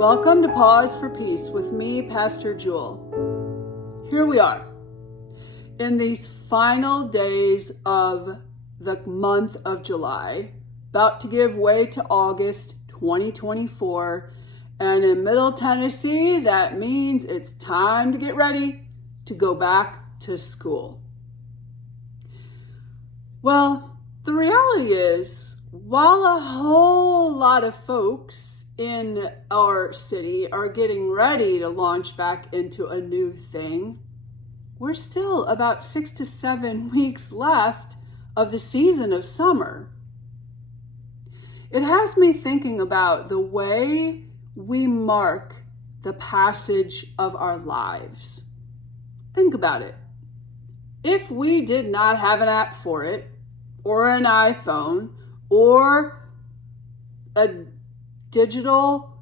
Welcome to Pause for Peace with me, Pastor Jule. Here we are in these final days of the month of July, about to give way to August 2024. And in Middle Tennessee, that means it's time to get ready to go back to school. Well, the reality is, while a whole lot of folks in our city are getting ready to launch back into a new thing, we're still about 6 to 7 weeks left of the season of summer. It has me thinking about the way we mark the passage of our lives. Think about it. If we did not have an app for it, or an iPhone, or a digital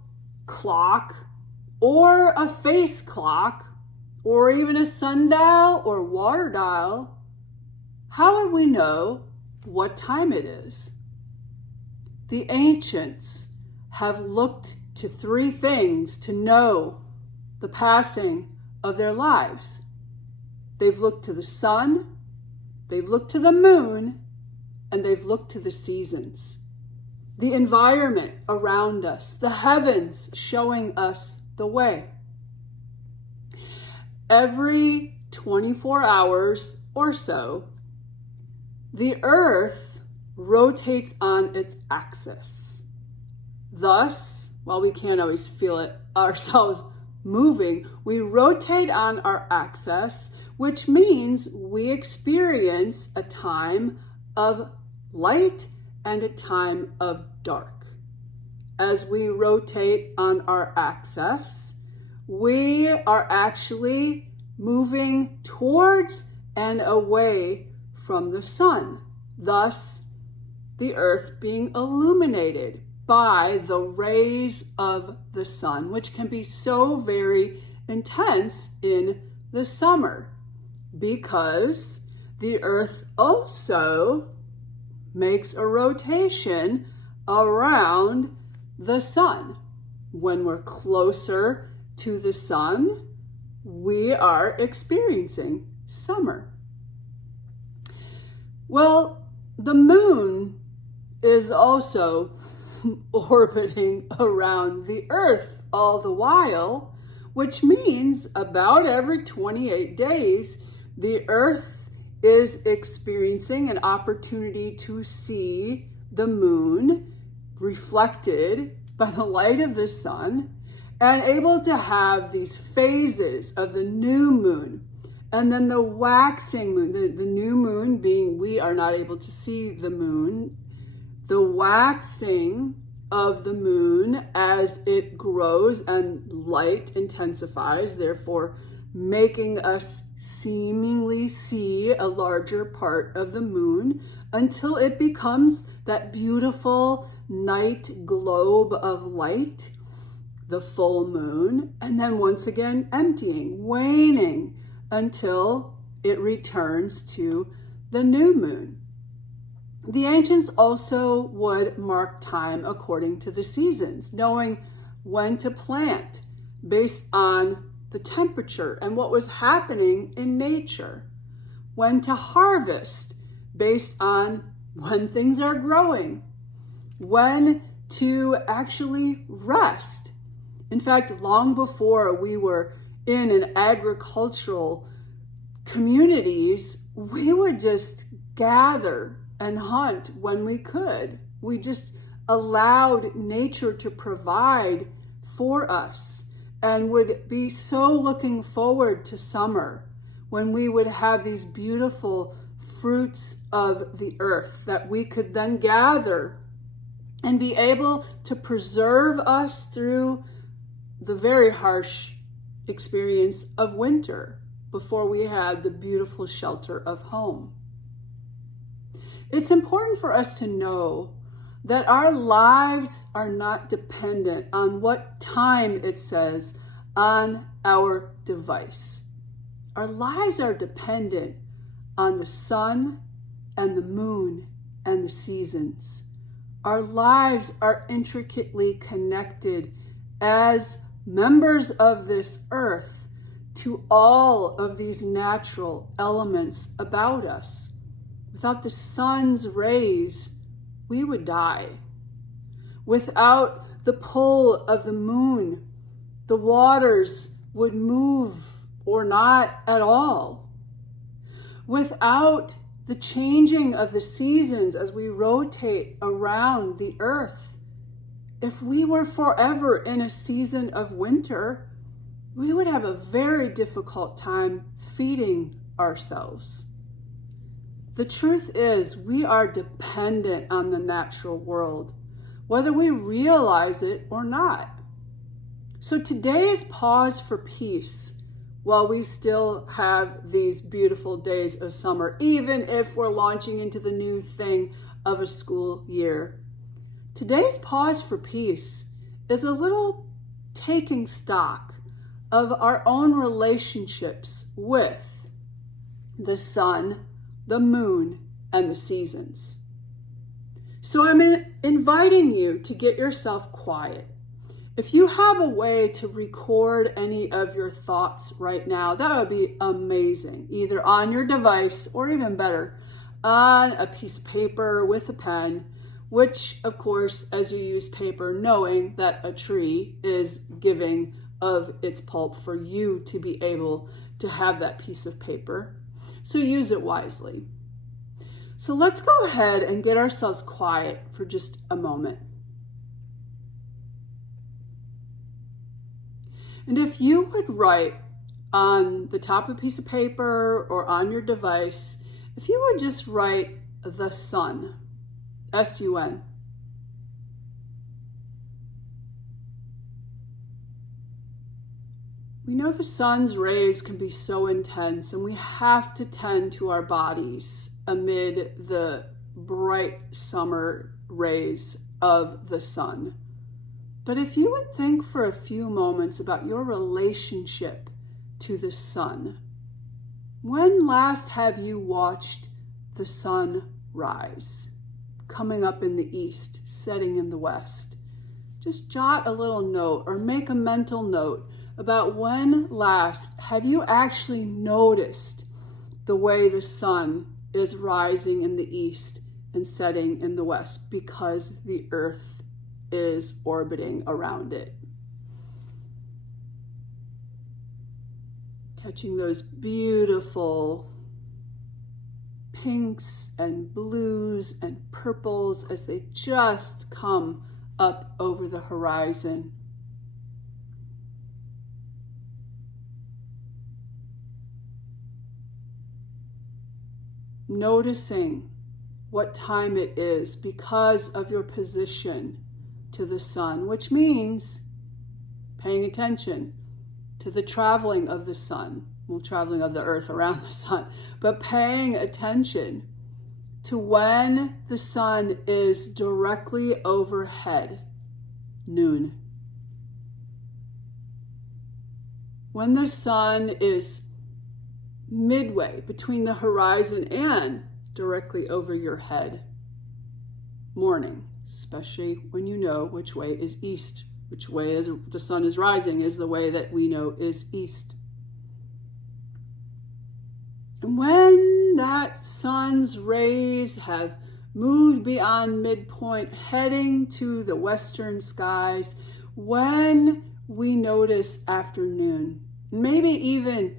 clock, or a face clock, or even a sundial or water dial, how would we know what time it is? The ancients have looked to 3 things to know the passing of their lives. They've looked to the sun, they've looked to the moon, and they've looked to the seasons. The environment around us, the heavens showing us the way. Every 24 hours or so, the earth rotates on its axis. Thus, while we can't always feel it ourselves moving, we rotate on our axis, which means we experience a time of light and a time of dark. As we rotate on our axis, we are actually moving towards and away from the sun, thus the earth being illuminated by the rays of the sun, which can be so very intense in the summer, because the earth also makes a rotation around the sun. When we're closer to the sun, we are experiencing summer. Well, the moon is also orbiting around the earth all the while, which means about every 28 days, the earth is experiencing an opportunity to see the moon reflected by the light of the sun and able to have these phases of the new moon and then the waxing moon, the new moon being we are not able to see the moon, the waxing of the moon as it grows and light intensifies, therefore making us seemingly see a larger part of the moon until it becomes that beautiful night globe of light, the full moon, and then once again emptying, waning until it returns to the new moon. The ancients also would mark time according to the seasons, knowing when to plant based on the temperature and what was happening in nature, when to harvest based on when things are growing, when to actually rest. In fact, long before we were in an agricultural communities, we would just gather and hunt when we could. We just allowed nature to provide for us, and would be so looking forward to summer when we would have these beautiful fruits of the earth that we could then gather and be able to preserve us through the very harsh experience of winter before we had the beautiful shelter of home. It's important for us to know that our lives are not dependent on what time it says on our device. Our lives are dependent on the sun and the moon and the seasons. Our lives are intricately connected as members of this earth to all of these natural elements about us. Without the sun's rays, we would die. Without the pull of the moon, the waters would move or not at all. Without the changing of the seasons as we rotate around the earth, if we were forever in a season of winter, we would have a very difficult time feeding ourselves. The truth is, we are dependent on the natural world, whether we realize it or not. So today is pause for peace while we still have these beautiful days of summer, even if we're launching into the new thing of a school year. Today's pause for peace is a little taking stock of our own relationships with the sun, the moon, and the seasons. So I'm inviting you to get yourself quiet. If you have a way to record any of your thoughts right now, that would be amazing, either on your device or even better, on a piece of paper with a pen, which of course, as you use paper, knowing that a tree is giving of its pulp for you to be able to have that piece of paper. So use it wisely. So let's go ahead and get ourselves quiet for just a moment. And if you would write on the top of a piece of paper or on your device, if you would just write the sun, S-U-N. We know the sun's rays can be so intense, and we have to tend to our bodies amid the bright summer rays of the sun. But if you would think for a few moments about your relationship to the sun, when last have you watched the sun rise, coming up in the east, setting in the west? Just jot a little note or make a mental note about when last have you actually noticed the way the sun is rising in the east and setting in the west, because the earth is orbiting around it. Catching those beautiful pinks and blues and purples as they just come up over the horizon. Noticing what time it is because of your position to the sun, which means paying attention to the traveling of the sun, well, traveling of the earth around the sun, but paying attention to when the sun is directly overhead, noon. When the sun is midway between the horizon and directly over your head, morning, especially when you know which way is east, which way is the sun is rising is the way that we know is east. And when that sun's rays have moved beyond midpoint, heading to the western skies, when we notice afternoon, maybe even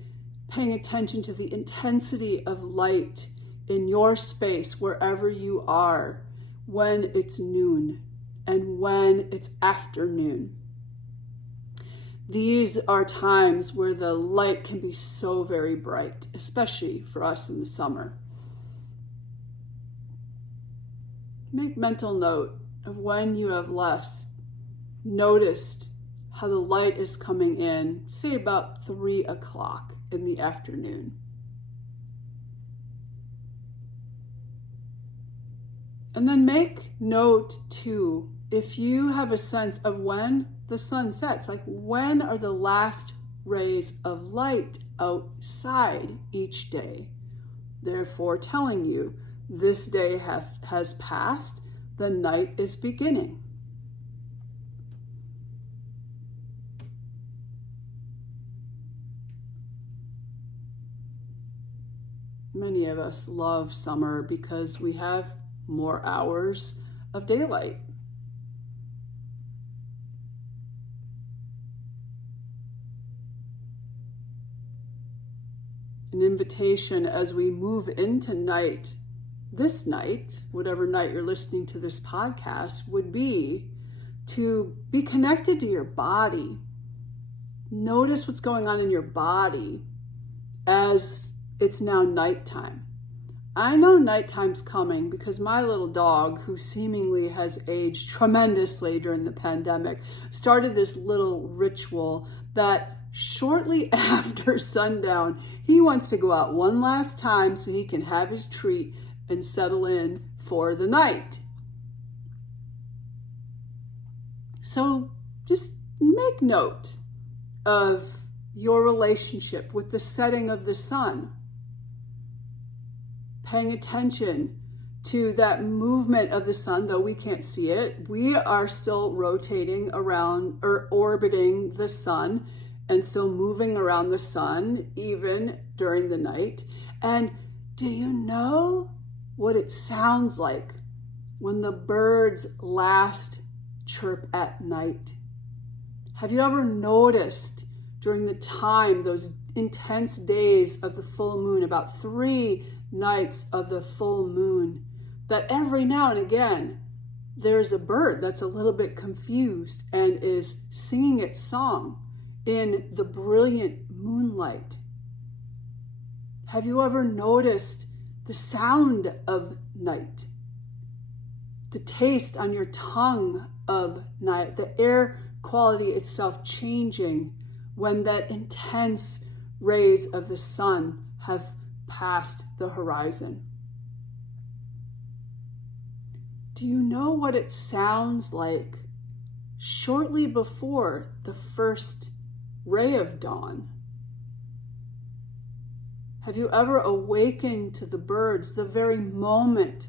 paying attention to the intensity of light in your space, wherever you are, when it's noon and when it's afternoon. These are times where the light can be so very bright, especially for us in the summer. Make mental note of when you have last noticed how the light is coming in, say about 3 o'clock in the afternoon. And then make note too, if you have a sense of when the sun sets, like when are the last rays of light outside each day, therefore telling you this day has passed, the night is beginning. many of us love summer because we have more hours of daylight. An invitation as we move into night, this night, whatever night you're listening to this podcast, would be to be connected to your body. Notice what's going on in your body as it's now nighttime. I know nighttime's coming because my little dog, who seemingly has aged tremendously during the pandemic, started this little ritual that shortly after sundown, he wants to go out one last time so he can have his treat and settle in for the night. So just make note of your relationship with the setting of the sun. Paying attention to that movement of the sun, though we can't see it. We are still rotating around or orbiting the sun and still moving around the sun even during the night. And do you know what it sounds like when the birds last chirp at night? Have you ever noticed during the time, those intense days of the full moon, about 3 nights of the full moon, that every now and again there's a bird that's a little bit confused and is singing its song in the brilliant moonlight? Have you ever noticed the sound of night? The taste on your tongue of night, the air quality itself changing when that intense rays of the sun have passed the horizon? Do you know what it sounds like shortly before the first ray of dawn? Have you ever awakened to the birds the very moment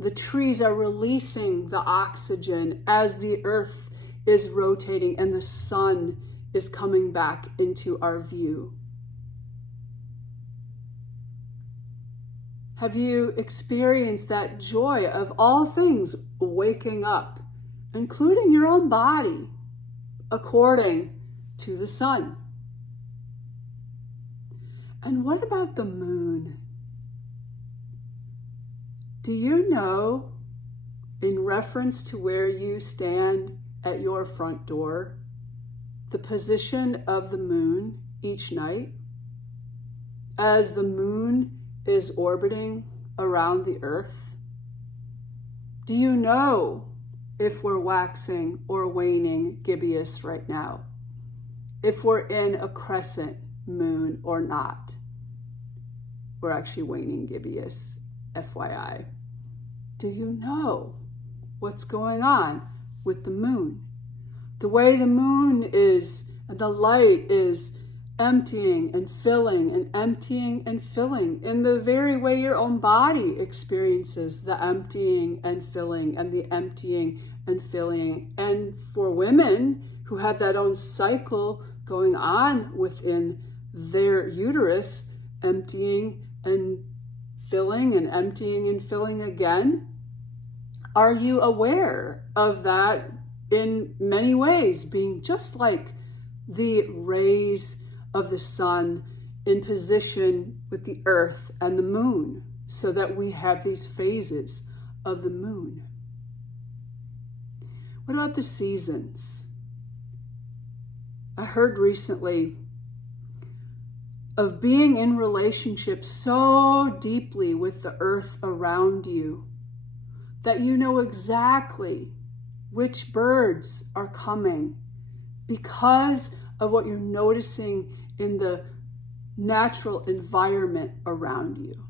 the trees are releasing the oxygen as the earth is rotating and the sun is coming back into our view? Have you experienced that joy of all things waking up, including your own body, according to the sun? And what about the moon? Do you know, in reference to where you stand at your front door, the position of the moon each night as the moon is orbiting around the earth? Do you know if we're waxing or waning gibbous right now? If we're in a crescent moon or not? We're actually waning gibbous, FYI. Do you know what's going on with the moon? The way the moon is, and the light is emptying and filling and emptying and filling in the very way your own body experiences the emptying and filling and the emptying and filling. And for women who have that own cycle going on within their uterus, emptying and filling and emptying and filling again, are you aware of that in many ways being just like the rays of the sun in position with the earth and the moon, so that we have these phases of the moon? What about the seasons? I heard recently of being in relationship so deeply with the earth around you that you know exactly which birds are coming because of what you're noticing in the natural environment around you.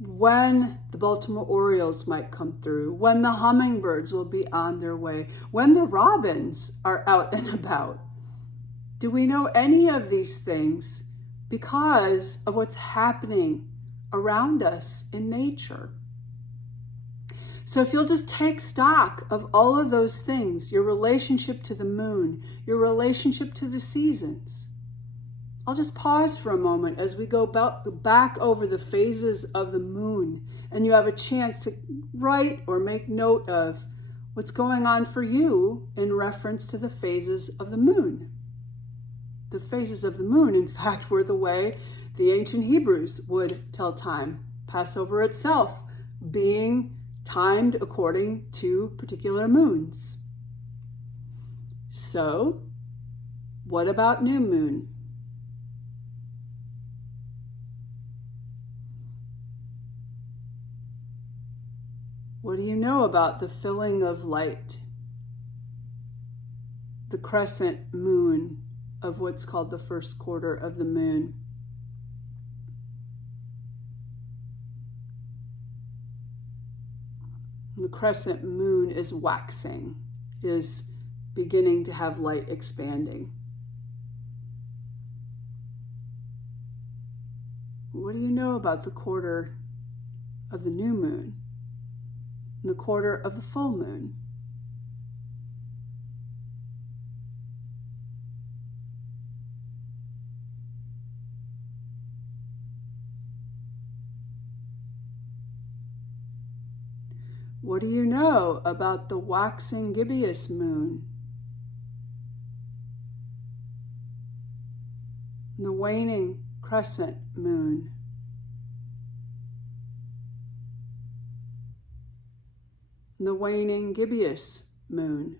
When the Baltimore Orioles might come through, when the hummingbirds will be on their way, when the robins are out and about. Do we know any of these things because of what's happening around us in nature? So if you'll just take stock of all of those things, your relationship to the moon, your relationship to the seasons, I'll just pause for a moment as we go back over the phases of the moon, and you have a chance to write or make note of what's going on for you in reference to the phases of the moon. The phases of the moon, in fact, were the way the ancient Hebrews would tell time. Passover itself being timed according to particular moons. So, what about new moon? What do you know about the filling of light? The crescent moon of what's called the first quarter of the moon. The crescent moon is waxing, is beginning to have light expanding. What do you know about the quarter of the new moon and the quarter of the full moon? What do you know about the waxing gibbous moon, and the waning crescent moon? And the waning gibbous moon?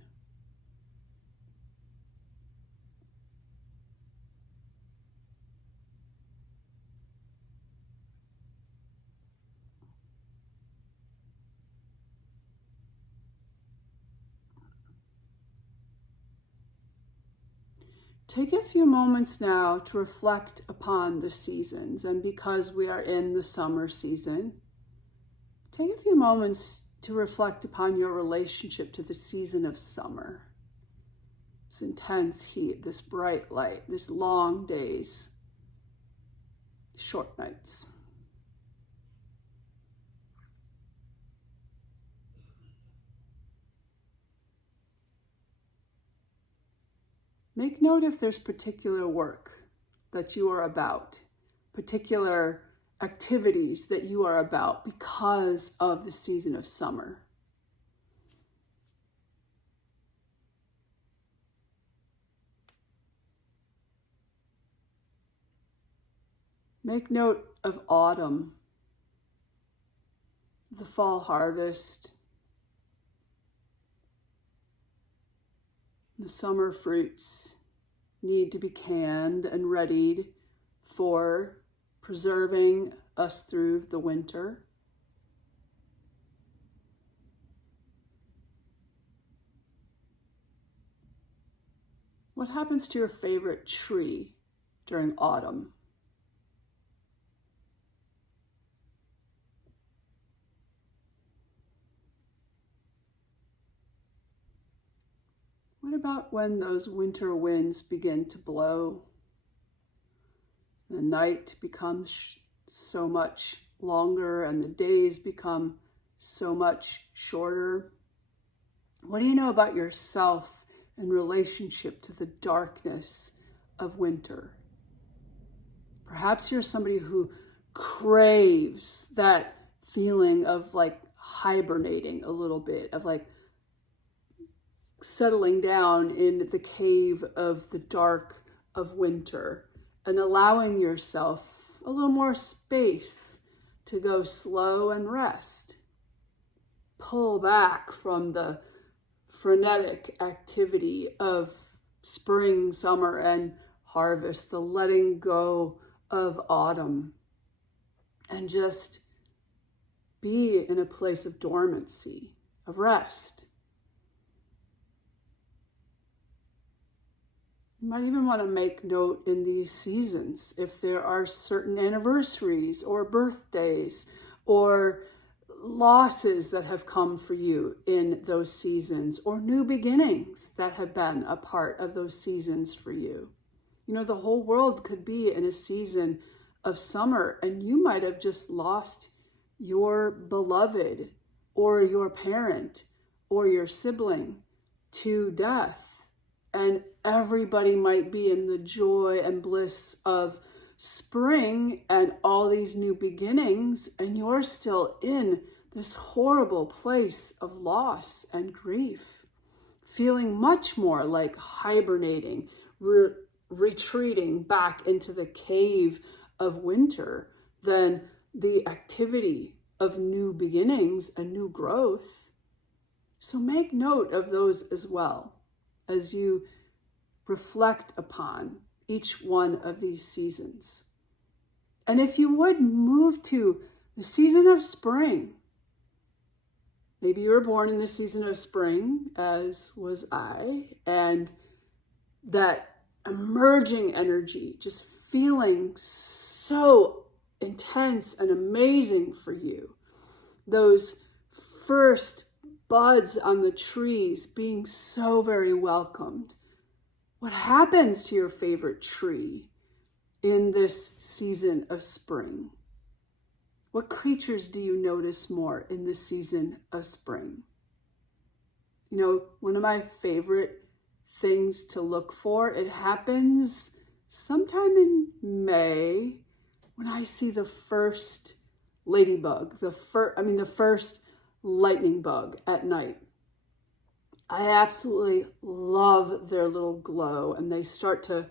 Take a few moments now to reflect upon the seasons, and because we are in the summer season, take a few moments to reflect upon your relationship to the season of summer. This intense heat, this bright light, these long days, short nights. Make note if there's particular work that you are about, particular activities that you are about because of the season of summer. Make note of autumn, the fall harvest, the summer fruits need to be canned and readied for preserving us through the winter. What happens to your favorite tree during autumn? What about when those winter winds begin to blow? The night becomes so much longer and the days become so much shorter. What do you know about yourself in relationship to the darkness of winter? Perhaps you're somebody who craves that feeling of like hibernating a little bit, of like settling down in the cave of the dark of winter and allowing yourself a little more space to go slow and rest. Pull back from the frenetic activity of spring, summer, and harvest, the letting go of autumn, and just be in a place of dormancy, of rest. You might even want to make note in these seasons if there are certain anniversaries or birthdays or losses that have come for you in those seasons, or new beginnings that have been a part of those seasons for you. You know, the whole world could be in a season of summer, and you might have just lost your beloved or your parent or your sibling to death and everybody might be in the joy and bliss of spring and all these new beginnings, and you're still in this horrible place of loss and grief, feeling much more like hibernating, retreating back into the cave of winter than the activity of new beginnings and new growth. So make note of those as well as you reflect upon each one of these seasons. And if you would move to the season of spring, maybe you were born in the season of spring, as was I, and that emerging energy, just feeling so intense and amazing for you. Those first buds on the trees being so very welcomed. What happens to your favorite tree in this season of spring? What creatures do you notice more in this season of spring? You know, one of my favorite things to look for, it happens sometime in May when I see the first ladybug, the first lightning bug at night. I absolutely love their little glow, and they start to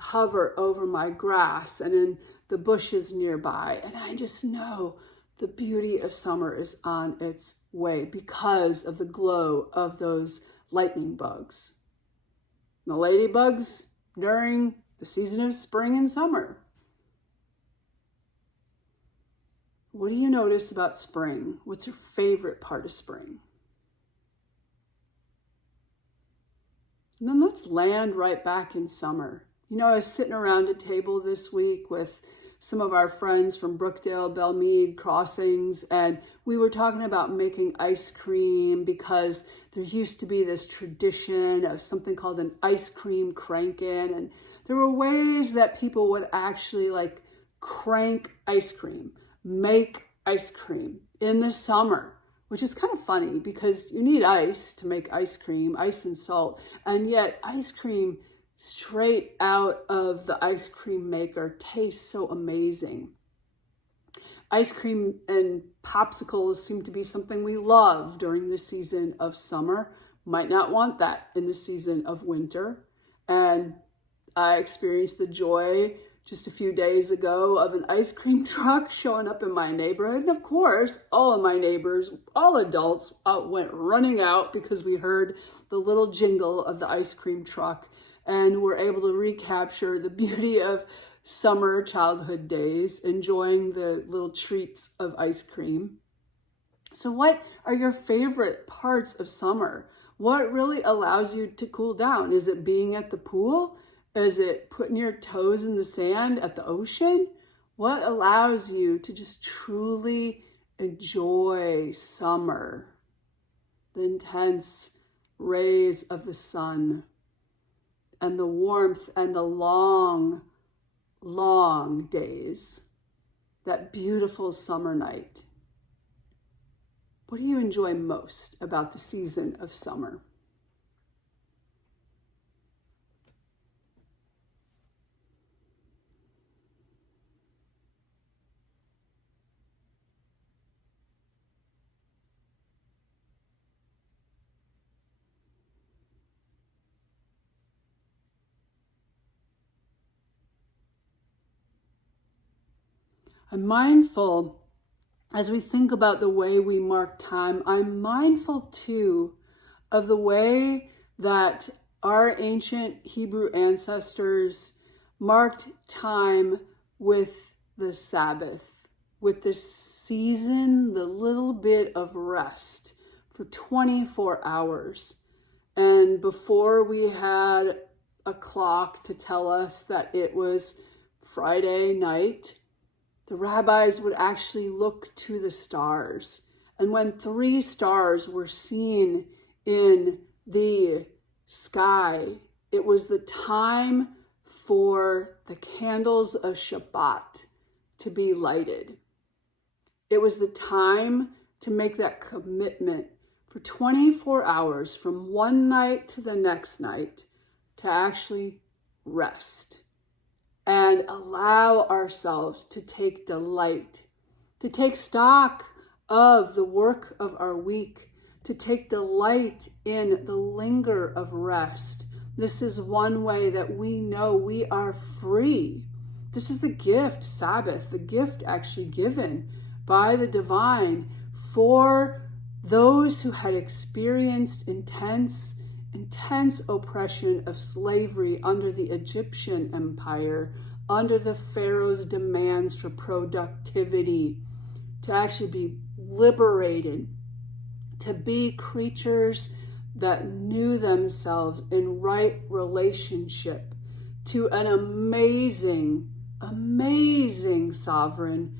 hover over my grass and in the bushes nearby. And I just know the beauty of summer is on its way because of the glow of those lightning bugs. The ladybugs during the season of spring and summer. What do you notice about spring? What's your favorite part of spring? And then let's land right back in summer. You know, I was sitting around a table this week with some of our friends from Brookdale, Belmead Crossings, and we were talking about making ice cream because there used to be this tradition of something called an ice cream crank-in, and there were ways that people would actually like crank ice cream, make ice cream in the summer, which is kind of funny because you need ice to make ice cream, ice and salt, and yet ice cream straight out of the ice cream maker tastes so amazing. Ice cream and popsicles seem to be something we love during the season of summer. Might not want that in the season of winter. And I experienced the joy just a few days ago of an ice cream truck showing up in my neighborhood. And of course, all of my neighbors, all adults, went running out because we heard the little jingle of the ice cream truck and were able to recapture the beauty of summer childhood days, enjoying the little treats of ice cream. So what are your favorite parts of summer? What really allows you to cool down? Is it being at the pool? Is it putting your toes in the sand at the ocean? What allows you to just truly enjoy summer? The intense rays of the sun and the warmth and the long, long days, that beautiful summer night. What do you enjoy most about the season of summer? I'm mindful, as we think about the way we mark time, I'm mindful too of the way that our ancient Hebrew ancestors marked time with the Sabbath, with the season, the little bit of rest for 24 hours. And before we had a clock to tell us that it was Friday night, the rabbis would actually look to the stars. And when 3 stars were seen in the sky, it was the time for the candles of Shabbat to be lighted. It was the time to make that commitment for 24 hours from one night to the next night to actually rest and allow ourselves to take delight, to take stock of the work of our week, to take delight in the linger of rest. This is one way that we know we are free. This is the gift, Sabbath, the gift actually given by the divine for those who had experienced intense oppression of slavery under the Egyptian empire, under the Pharaoh's demands for productivity, to actually be liberated, to be creatures that knew themselves in right relationship to an amazing, sovereign,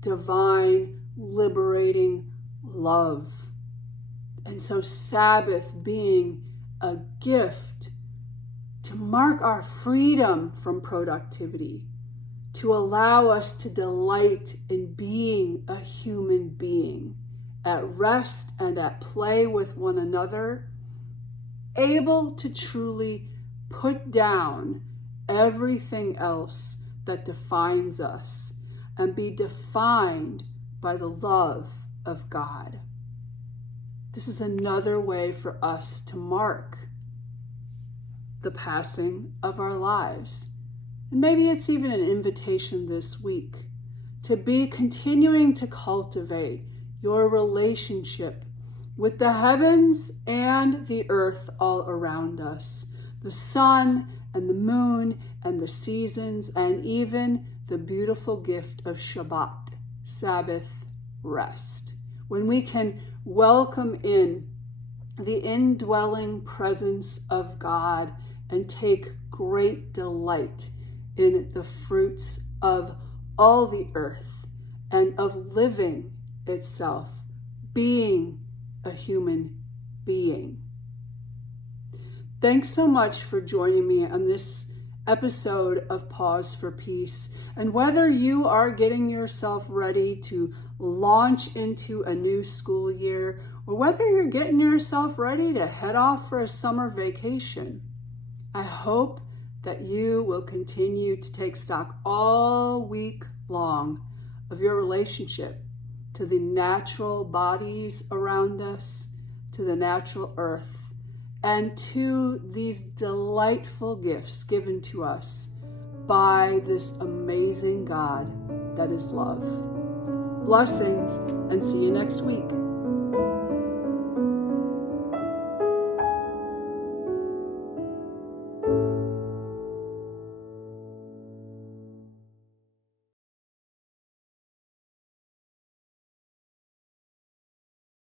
divine, liberating love. And so Sabbath being a gift to mark our freedom from productivity, to allow us to delight in being a human being, at rest and at play with one another, able to truly put down everything else that defines us and be defined by the love of God. This is another way for us to mark the passing of our lives. And maybe it's even an invitation this week to be continuing to cultivate your relationship with the heavens and the earth all around us, the sun and the moon and the seasons, and even the beautiful gift of Shabbat, Sabbath rest, when we can welcome in the indwelling presence of God and take great delight in the fruits of all the earth and of living itself, being a human being. Thanks so much for joining me on this episode of Pause for Peace. And whether you are getting yourself ready to launch into a new school year, or whether you're getting yourself ready to head off for a summer vacation, I hope that you will continue to take stock all week long of your relationship to the natural bodies around us, to the natural earth, and to these delightful gifts given to us by this amazing God that is love. Blessings, and see you next week.